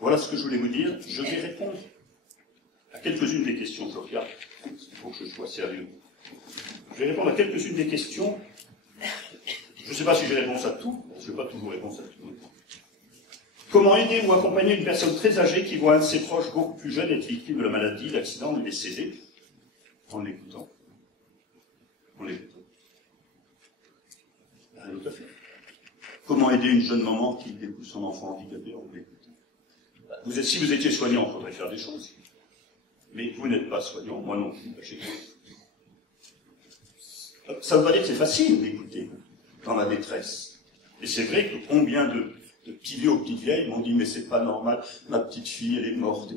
Voilà ce que je voulais vous dire. Je vais répondre à quelques-unes des questions. Je regarde, il faut que je sois sérieux. Je vais répondre à quelques-unes des questions. Je ne sais pas si j'ai réponse à tout, je n'ai pas toujours réponse à tout. Comment aider ou accompagner une personne très âgée qui voit un de ses proches beaucoup plus jeune être victime de la maladie, l'accident ou décédé? En l'écoutant. En l'écoutant. Rien d'autre à faire. Comment aider une jeune maman qui découvre son enfant handicapé en l'écoutant? Si vous étiez soignant, il faudrait faire des choses. Mais vous n'êtes pas soignant, moi non plus. Ça ne veut pas dire que c'est facile d'écouter dans la détresse. Et c'est vrai que combien de petits vieux ou petites vieilles m'ont dit « mais c'est pas normal, ma petite fille, elle est morte ».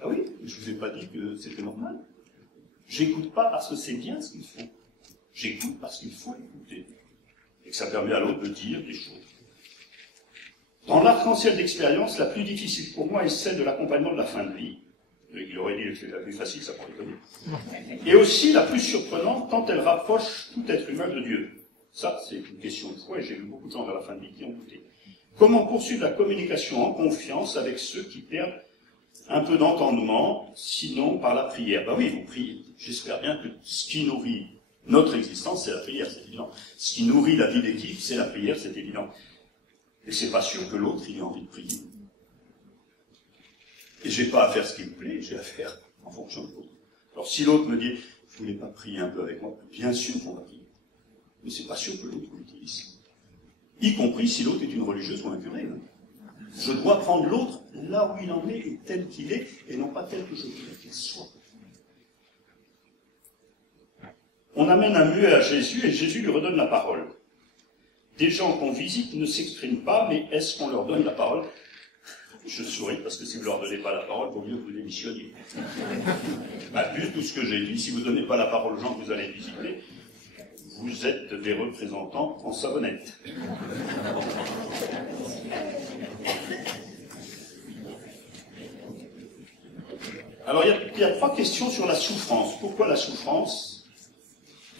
Ah oui, je vous ai pas dit que c'était normal. J'écoute pas parce que c'est bien ce qu'il faut. J'écoute parce qu'il faut écouter. Et que ça permet à l'autre de dire des choses. Dans l'arc-en-ciel d'expérience, la plus difficile pour moi est celle de l'accompagnement de la fin de vie. Il aurait dit que c'était la plus facile, ça pourrait étonner. Et aussi la plus surprenante, tant elle rapproche tout être humain de Dieu. Ça, c'est une question de foi, et j'ai vu beaucoup de gens vers la fin de vie qui ont douté. Comment poursuivre la communication en confiance avec ceux qui perdent un peu d'entendement, sinon par la prière? Ben oui, vous priez. J'espère bien que ce qui nourrit notre existence, c'est la prière, c'est évident. Ce qui nourrit la vie d'équipe, c'est la prière, c'est évident. Et c'est pas sûr que l'autre, il ait envie de prier. Et j'ai pas à faire ce qui me plaît, j'ai à faire en fonction de l'autre. Alors si l'autre me dit, vous voulez pas prier un peu avec moi? Bien sûr qu'on va prier. Mais c'est pas sûr que l'autre l'utilise. Y compris si l'autre est une religieuse ou un curé. Je dois prendre l'autre là où il en est et tel qu'il est, et non pas tel que je voudrais qu'il soit. On amène un muet à Jésus et Jésus lui redonne la parole. Des gens qu'on visite ne s'expriment pas, mais est-ce qu'on leur donne la parole? Je souris, parce que si vous ne leur donnez pas la parole, il vaut mieux que vous démissionniez. Vu tout ce que j'ai dit, si vous ne donnez pas la parole aux gens que vous allez visiter, vous êtes des représentants en savonnette. Alors, il y a 3 questions sur la souffrance. Pourquoi la souffrance?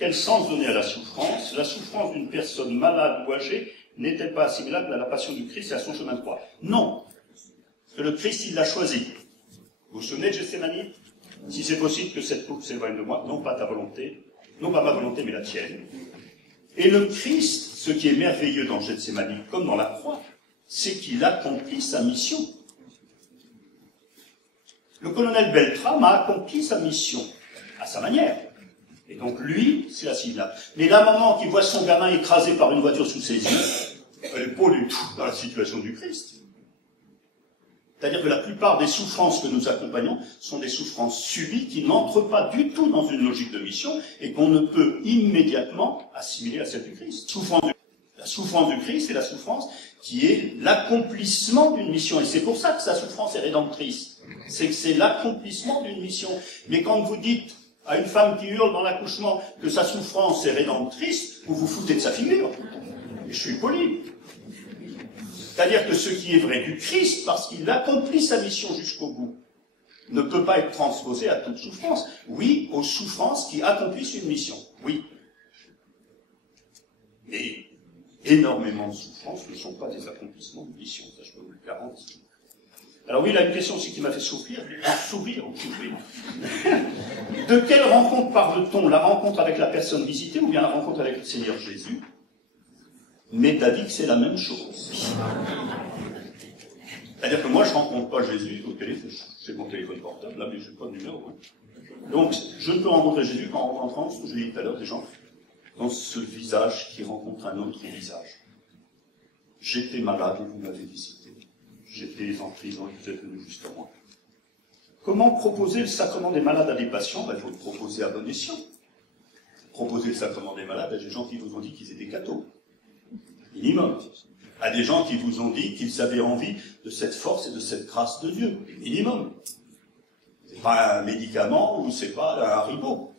Quel sens donner à la souffrance? La souffrance d'une personne malade ou âgée n'est-elle pas assimilable à la passion du Christ et à son chemin de croix? Non. Que le Christ, il l'a choisi. Vous vous souvenez de Gethsémani? Si c'est possible que cette coupe s'éloigne de moi, non pas ta volonté, non pas ma volonté, mais la tienne. Et le Christ, ce qui est merveilleux dans Gethsémani, comme dans la croix, c'est qu'il accomplit sa mission. Le colonel Beltrame a accompli sa mission, à sa manière. Et donc lui, c'est assimilable. Mais la maman qui voit son gamin écrasé par une voiture sous ses yeux, elle n'est pas du tout dans la situation du Christ. C'est-à-dire que la plupart des souffrances que nous accompagnons sont des souffrances subies qui n'entrent pas du tout dans une logique de mission et qu'on ne peut immédiatement assimiler à celle du Christ. La souffrance du Christ, c'est la souffrance qui est l'accomplissement d'une mission. Et c'est pour ça que sa souffrance est rédemptrice. C'est que c'est l'accomplissement d'une mission. Mais quand vous dites à une femme qui hurle dans l'accouchement que sa souffrance est rédemptrice, vous vous foutez de sa figure. Et je suis poli. C'est-à-dire que ce qui est vrai du Christ, parce qu'il accomplit sa mission jusqu'au bout, ne peut pas être transposé à toute souffrance. Oui, aux souffrances qui accomplissent une mission. Oui. Mais énormément de souffrances ne sont pas des accomplissements de mission. Ça, je peux vous le garantir. Alors oui, il y a une question aussi qui m'a fait sourire. Sourire. De quelle rencontre parle-t-on? La rencontre avec la personne visitée ou bien la rencontre avec le Seigneur Jésus? Mais t'as dit que c'est la même chose. C'est-à-dire que moi, je ne rencontre pas Jésus au téléphone. C'est mon téléphone portable, là, mais je n'ai pas de numéro. Hein. Donc, je ne peux rencontrer Jésus qu'en rencontrant, ce que je l'ai dit tout à l'heure, des gens dans ce visage qui rencontre un autre visage. J'étais malade et vous m'avez visité. J'étais en prison et vous êtes venu juste à moi. Comment proposer le sacrement des malades à des patients? Il faut le proposer à bon escient. Proposer le sacrement des malades à des gens qui vous ont dit qu'ils étaient cathos. Minimum. À des gens qui vous ont dit qu'ils avaient envie de cette force et de cette grâce de Dieu. Minimum. C'est pas un médicament ou c'est pas un Haribo.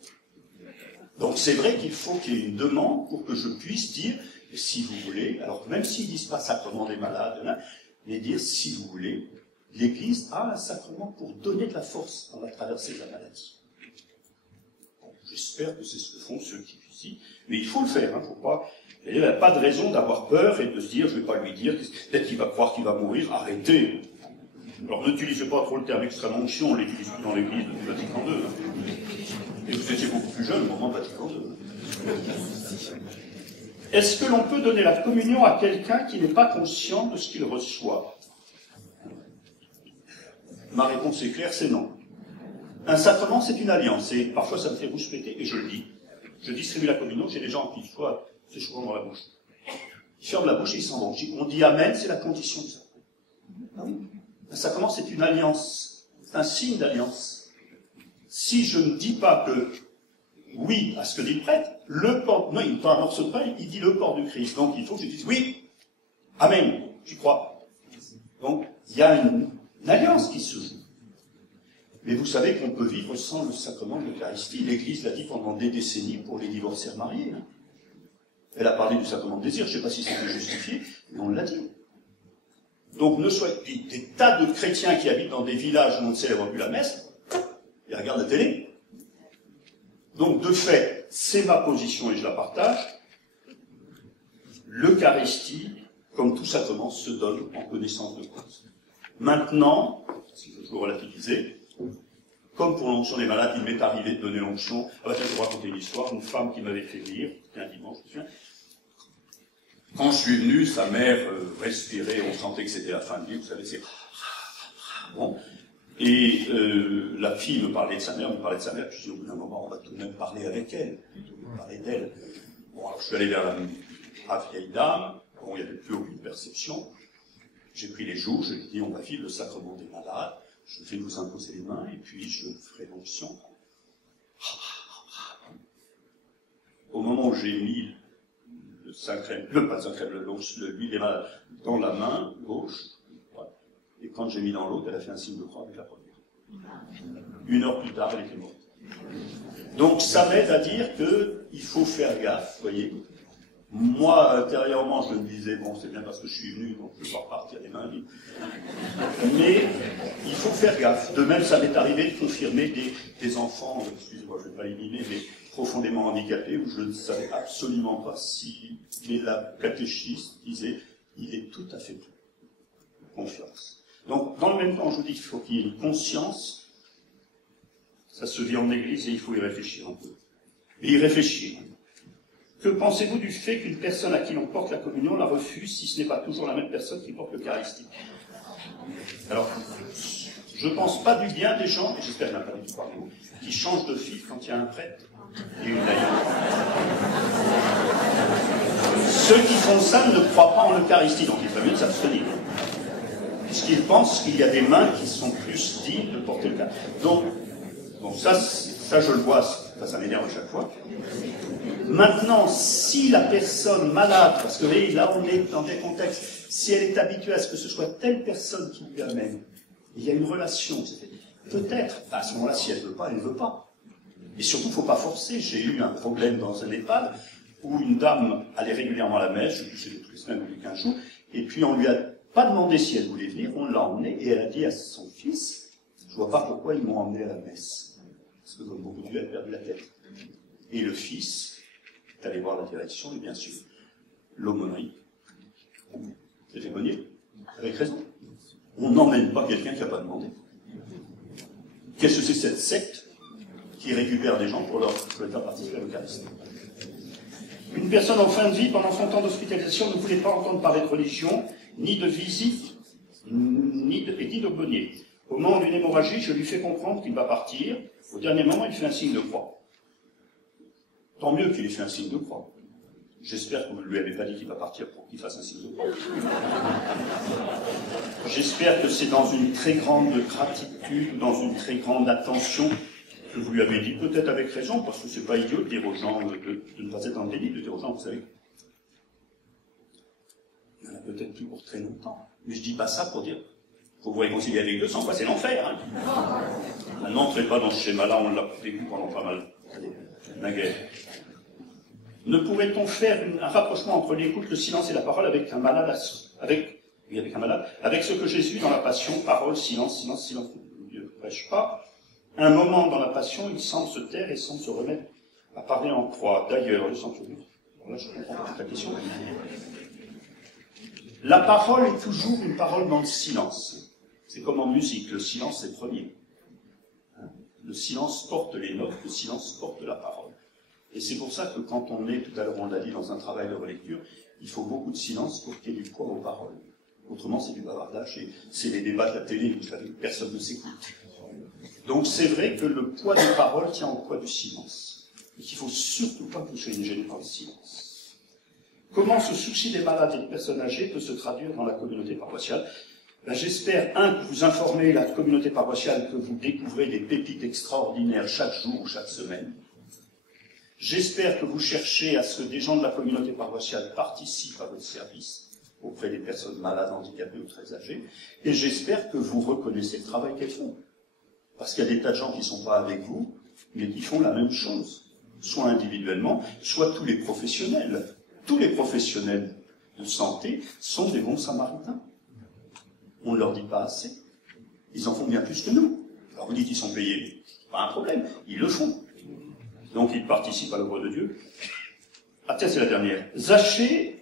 Donc c'est vrai qu'il faut qu'il y ait une demande pour que je puisse dire, si vous voulez, alors même s'ils ne disent pas sacrement des malades, hein, mais dire, si vous voulez, l'Église a un sacrement pour donner de la force dans la traversée de la maladie. Bon, j'espère que c'est ce que font ceux qui ici, mais il faut le faire, hein, faut pas... Il n'y a pas de raison d'avoir peur et de se dire, je ne vais pas lui dire, peut-être qu'il va croire qu'il va mourir, arrêtez. Alors n'utilisez pas trop le terme extrême onction, on l'utilise plus dans l'église du Vatican II. Et vous étiez beaucoup plus jeune au moment de Vatican II. Est-ce que l'on peut donner la communion à quelqu'un qui n'est pas conscient de ce qu'il reçoit? Ma réponse est claire, c'est non. Un sacrement, c'est une alliance, et parfois ça me fait rouspéter, et je le dis. Je distribue la communion, j'ai des gens qui se chouent dans la bouche. Ils ferment la bouche et ils s'en vont. On dit Amen, c'est la condition de ça. Ah oui. Un sacrement, c'est une alliance. C'est un signe d'alliance. Si je ne dis pas que oui à ce que dit le prêtre, non, il me tend un morceau de pain, il dit le corps du Christ. Donc il faut que je dise oui, Amen, j'y crois. Donc il y a une alliance qui se joue. Mais vous savez qu'on peut vivre sans le sacrement de l'Eucharistie. L'Église l'a dit pendant des décennies pour les divorcés mariés. Elle a parlé du sacrement de désir, je ne sais pas si c'était justifié, mais on l'a dit. Donc ne soyez des tas de chrétiens qui habitent dans des villages où on ne célèbre plus la messe, ils regardent la télé. Donc de fait, c'est ma position et je la partage. L'Eucharistie, comme tout sacrement, se donne en connaissance de cause. Maintenant, si je veux relativiser, comme pour l'onction des malades, il m'est arrivé de donner l'onction. Ah bah tiens, je vais vous raconter une histoire, une femme qui m'avait fait rire, c'était un dimanche, je me souviens. Quand je suis venu, sa mère respirait, on sentait que c'était la fin de vie, vous savez, c'est... Bon. Et la fille me parlait de sa mère, je me suis dit, au bout d'un moment, on va tout de même parler avec elle, plutôt que de parler d'elle. Bon, alors je suis allé vers la brave vieille dame, bon, il n'y avait plus aucune perception. J'ai pris les joues, je lui ai dit, on va vivre le sacrement des malades, je vais vous imposer les mains, et puis je ferai l'onction. Au moment où j'ai mis l'huile des malades dans la main gauche, voilà. Et quand j'ai mis dans l'autre, elle a fait un signe de croix avec la première. 1 heure plus tard, elle était morte. Donc ça m'aide à dire qu'il faut faire gaffe, vous voyez. Moi, intérieurement, je me disais, bon, c'est bien parce que je suis venu, donc je ne vais pas repartir les mains vides. Mais il faut faire gaffe. De même, ça m'est arrivé de confirmer des enfants, excusez-moi, je ne vais pas les mimer, mais profondément handicapés, où je ne savais absolument pas si la catéchiste disait, il est tout à fait prêt. Confiance. Donc, dans le même temps, je vous dis qu'il faut qu'il y ait une conscience. Ça se vit en église et il faut y réfléchir un peu. Et y réfléchir. Que pensez-vous du fait qu'une personne à qui l'on porte la communion la refuse si ce n'est pas toujours la même personne qui porte l'Eucharistie? Alors, je ne pense pas du bien des gens, et j'espère qu'il n'y en a pas du tout parmi vous, qui changent de fil quand il y a un prêtre et une laïque. Ceux qui font ça ne croient pas en l'Eucharistie, donc il ferait mieux de s'abstenir. Puisqu'ils pensent qu'il y a des mains qui sont plus dignes de porter le Christ. Donc ça je le vois, ça m'énerve à chaque fois. Maintenant, si la personne malade, parce que vous voyez, là on est dans des contextes, si elle est habituée à ce que ce soit telle personne qui lui amène, il y a une relation, peut-être, à ce moment-là, si elle ne veut pas, elle ne veut pas. Et surtout, il ne faut pas forcer. J'ai eu un problème dans un EHPAD où une dame allait régulièrement à la messe, je ne sais plus si c'était toutes les semaines ou les 15 jours, et puis on lui a pas demandé si elle voulait venir, on l'a emmenée, et elle a dit à son fils, je ne vois pas pourquoi ils m'ont emmenée à la messe. Parce que comme beaucoup de lui, elle a perdu la tête. Et le fils est allé voir la direction, et bien sûr, l'aumônerie s'est fait cogner, avec raison. On n'emmène pas quelqu'un qui n'a pas demandé. Qu'est-ce que c'est cette secte qui récupère des gens pour leur faire participer à l'Eucharistie? Une personne en fin de vie, pendant son temps d'hospitalisation, ne voulait pas entendre parler de religion, ni de visite, ni d'aumônier. Au moment d'une hémorragie, je lui fais comprendre qu'il va partir. Au dernier moment, il fait un signe de croix. Tant mieux qu'il ait fait un signe de croix. J'espère que vous ne lui avez pas dit qu'il va partir pour qu'il fasse un signe de croix. J'espère que c'est dans une très grande gratitude, dans une très grande attention, que vous lui avez dit, peut-être avec raison, parce que c'est pas idiot de dire aux gens, de ne pas être en déni, de dire aux gens, vous savez, il n'y en a peut-être plus pour très longtemps. Mais je dis pas ça pour dire, faut vous réconcilier avec Dieu, sans quoi c'est l'enfer. Hein. N'entrez pas dans ce schéma-là, on l'a vécu pendant pas mal la guerre. Ne pourrait-on faire un rapprochement entre l'écoute, le silence et la parole avec un malade, avec ce que Jésus dans la Passion, parole, silence, silence, silence, Dieu ne prêche pas. Un moment dans la Passion, il semble se taire et semble se remettre à parler en croix. D'ailleurs, le centurion. Là, je comprends pas la question. La parole est toujours une parole dans le silence. C'est comme en musique, le silence est premier. Le silence porte les notes, le silence porte la parole. Et c'est pour ça que quand on est, tout à l'heure on l'a dit, dans un travail de relecture, il faut beaucoup de silence pour qu'il y ait du poids aux paroles. Autrement, c'est du bavardage, et c'est les débats de la télé, vous savez, personne ne s'écoute. Donc c'est vrai que le poids des paroles tient au poids du silence. Et qu'il ne faut surtout pas toucher une gêne par le silence. Comment ce souci des malades et des personnes âgées peut se traduire dans la communauté paroissiale? J'espère, que vous informez la communauté paroissiale que vous découvrez des pépites extraordinaires chaque jour ou chaque semaine. J'espère que vous cherchez à ce que des gens de la communauté paroissiale participent à votre service auprès des personnes malades, handicapées ou très âgées. Et j'espère que vous reconnaissez le travail qu'elles font. Parce qu'il y a des tas de gens qui ne sont pas avec vous, mais qui font la même chose, soit individuellement, soit tous les professionnels. Tous les professionnels de santé sont des bons samaritains. On ne leur dit pas assez. Ils en font bien plus que nous. Alors vous dites qu'ils sont payés, pas un problème, ils le font. Donc ils participent à l'œuvre de Dieu. Ah tiens, c'est la dernière. Zachée,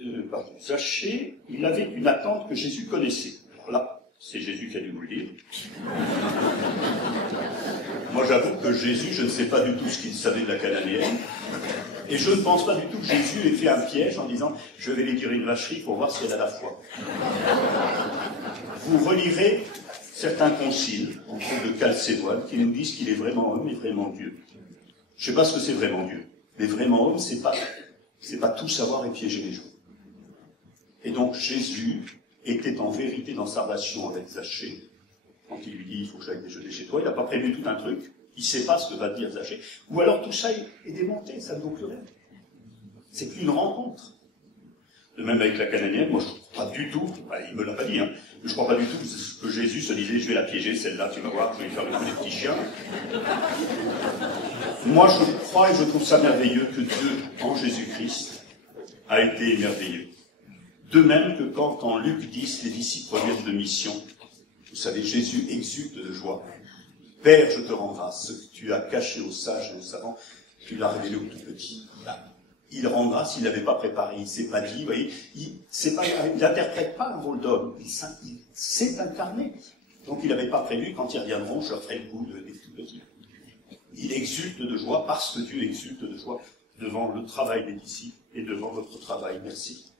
il avait une attente que Jésus connaissait. Alors là, c'est Jésus qui a dû vous le dire. Moi j'avoue que Jésus, je ne sais pas du tout ce qu'il savait de la Cananéenne. Et je ne pense pas du tout que Jésus ait fait un piège en disant « je vais lui dire une vacherie pour voir si elle a la foi ». Vous relirez certains conciles, entre autres de Chalcédoine, qui nous disent qu'il est vraiment homme et vraiment Dieu. Je ne sais pas ce que c'est vraiment Dieu, mais vraiment homme, c'est pas tout savoir et piéger les gens. Et donc Jésus était en vérité dans sa relation avec Zachée. Quand il lui dit « il faut que j'aille déjeuner chez toi », il n'a pas prévu tout un truc. Il ne sait pas ce que va dire Zachée. Ou alors tout ça est démonté, ça ne vaut plus rien. C'est qu'une rencontre. De même avec la Cananéenne, moi je ne crois pas du tout, il ne me l'a pas dit, mais je ne crois pas du tout que Jésus se disait « je vais la piéger, celle-là, tu vas voir, je vais lui faire le coup des petits chiens ». Moi je crois et je trouve ça merveilleux que Dieu, en Jésus-Christ, a été merveilleux. De même que quand, en Luc 10, les disciples reviennent de mission, vous savez, Jésus exulte de joie. Père, je te rends grâce, ce que tu as caché aux sages et aux savants, tu l'as révélé aux tout petits. Là, il rend grâce, il ne l'avait pas préparé, il ne s'est pas dit, vous voyez, il n'interprète pas un rôle d'homme, il s'est incarné. Donc il n'avait pas prévu, quand ils reviendront, je leur ferai le coup des tout petits. Il exulte de joie parce que Dieu exulte de joie devant le travail des disciples et devant votre travail. Merci.